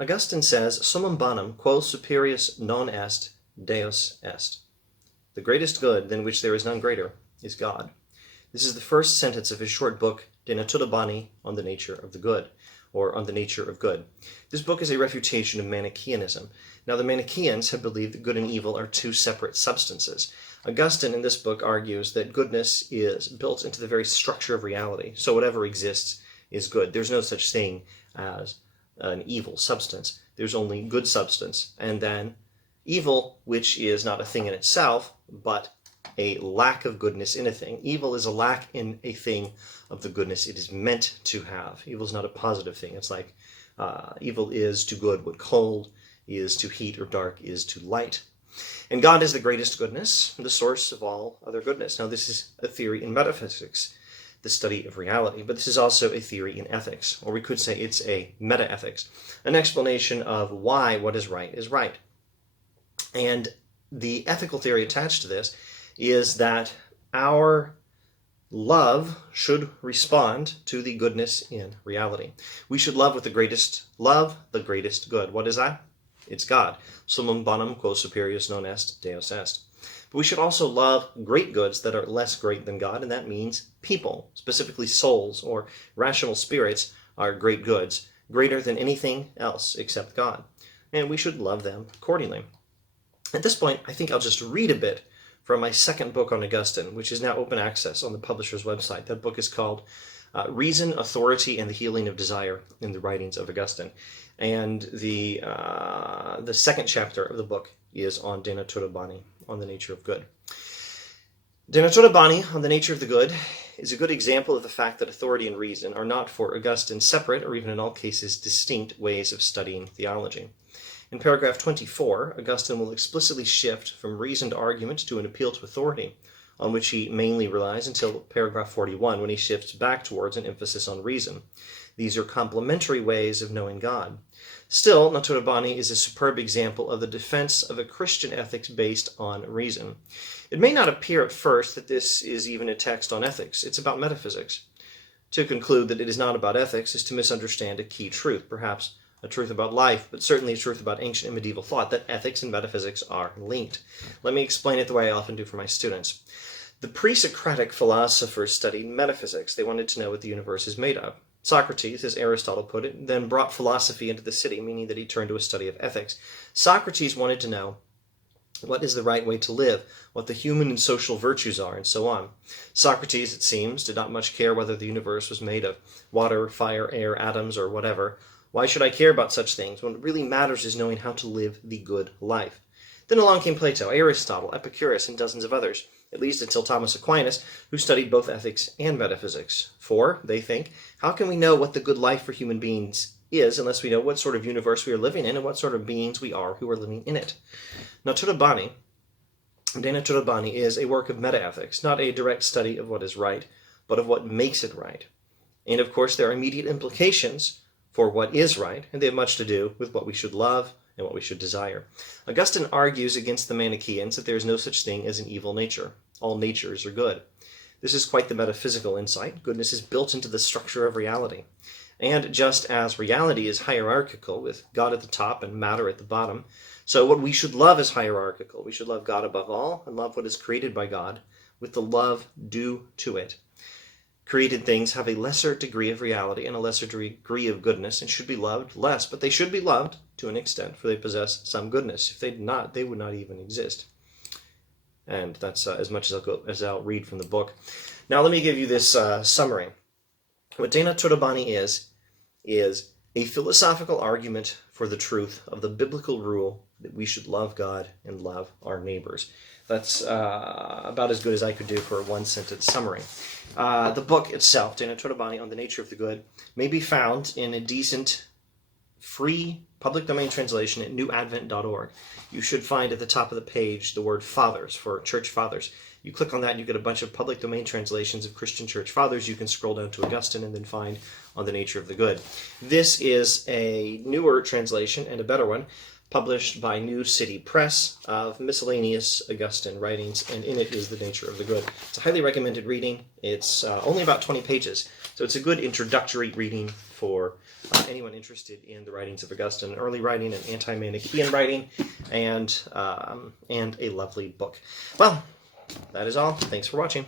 Augustine says, summum bonum quo superius non est, Deus est. The greatest good, than which there is none greater, is God. This is the first sentence of his short book, De Natura Boni, on the nature of the good, or on the nature of good. This book is a refutation of Manichaeanism. Now, the Manichaeans have believed that good and evil are two separate substances. Augustine, in this book, argues that goodness is built into the very structure of reality, so whatever exists is good. There's no such thing as an evil substance. There's only good substance, and then evil, which is not a thing in itself, but a lack of goodness in a thing. Evil is a lack in a thing of the goodness it is meant to have. Evil is not a positive thing. It's like evil is to good what cold is to heat or dark is to light. And God is the greatest goodness, the source of all other goodness. Now, this is a theory in metaphysics, the study of reality, but this is also a theory in ethics, or we could say it's a meta-ethics, an explanation of why what is right is right. And the ethical theory attached to this is that our love should respond to the goodness in reality. We should love with the greatest love, the greatest good. What is that? It's God. Summum bonum quo superius non est, Deus est. But we should also love great goods that are less great than God, and that means people, specifically souls or rational spirits, are great goods, greater than anything else except God. And we should love them accordingly. At this point, I think I'll just read a bit from my second book on Augustine, which is now open access on the publisher's website. That book is called Reason, Authority, and the Healing of Desire in the Writings of Augustine. And the second chapter of the book is on De Natura Boni, on the nature of good. De Natura Boni, on the nature of the good, is a good example of the fact that authority and reason are not for Augustine separate, or even in all cases distinct, ways of studying theology. In paragraph 24, Augustine will explicitly shift from reasoned argument to an appeal to authority, on which he mainly relies until paragraph 41, when he shifts back towards an emphasis on reason. These are complementary ways of knowing God. Still, Natura Boni is a superb example of the defense of a Christian ethics based on reason. It may not appear at first that this is even a text on ethics. It's about metaphysics. To conclude that it is not about ethics is to misunderstand a key truth, perhaps a truth about life, but certainly a truth about ancient and medieval thought, that ethics and metaphysics are linked. Let me explain it the way I often do for my students. The pre-Socratic philosophers studied metaphysics. They wanted to know what the universe is made of. Socrates, as Aristotle put it, then brought philosophy into the city, meaning that he turned to a study of ethics. Socrates wanted to know what is the right way to live, what the human and social virtues are, and so on. Socrates, it seems, did not much care whether the universe was made of water, fire, air, atoms, or whatever. Why should I care about such things? What really matters is knowing how to live the good life. Then along came Plato, Aristotle, Epicurus, and dozens of others, at least until Thomas Aquinas, who studied both ethics and metaphysics. For, they think, how can we know what the good life for human beings is unless we know what sort of universe we are living in and what sort of beings we are who are living in it? Natura Boni, De Natura Boni, is a work of meta-ethics, not a direct study of what is right, but of what makes it right. And of course, there are immediate implications for what is right, and they have much to do with what we should love and what we should desire. Augustine argues against the Manichaeans that there is no such thing as an evil nature. All natures are good. This is quite the metaphysical insight. Goodness is built into the structure of reality. And just as reality is hierarchical, with God at the top and matter at the bottom, so what we should love is hierarchical. We should love God above all and love what is created by God with the love due to it. Created things have a lesser degree of reality and a lesser degree of goodness and should be loved less, but they should be loved to an extent, for they possess some goodness. If they did not, they would not even exist. And that's as much as I'll read from the book. Now let me give you this summary. What De Natura Boni is a philosophical argument for the truth of the biblical rule that we should love God and love our neighbors. That's about as good as I could do for a one-sentence summary. The book itself, De Natura Boni, on the nature of the good, may be found in a decent, free, public domain translation at newadvent.org. You should find at the top of the page the word Fathers for Church Fathers. You click on that and you get a bunch of public domain translations of Christian Church Fathers. You can scroll down to Augustine and then find on the nature of the good. This is a newer translation and a better one. published by New City Press, of miscellaneous Augustine writings, and in it is The Nature of the Good. It's a highly recommended reading. It's only about 20 pages, so it's a good introductory reading for anyone interested in the writings of Augustine, early writing and anti-Manichaean writing, and a lovely book. Well, that is all. Thanks for watching.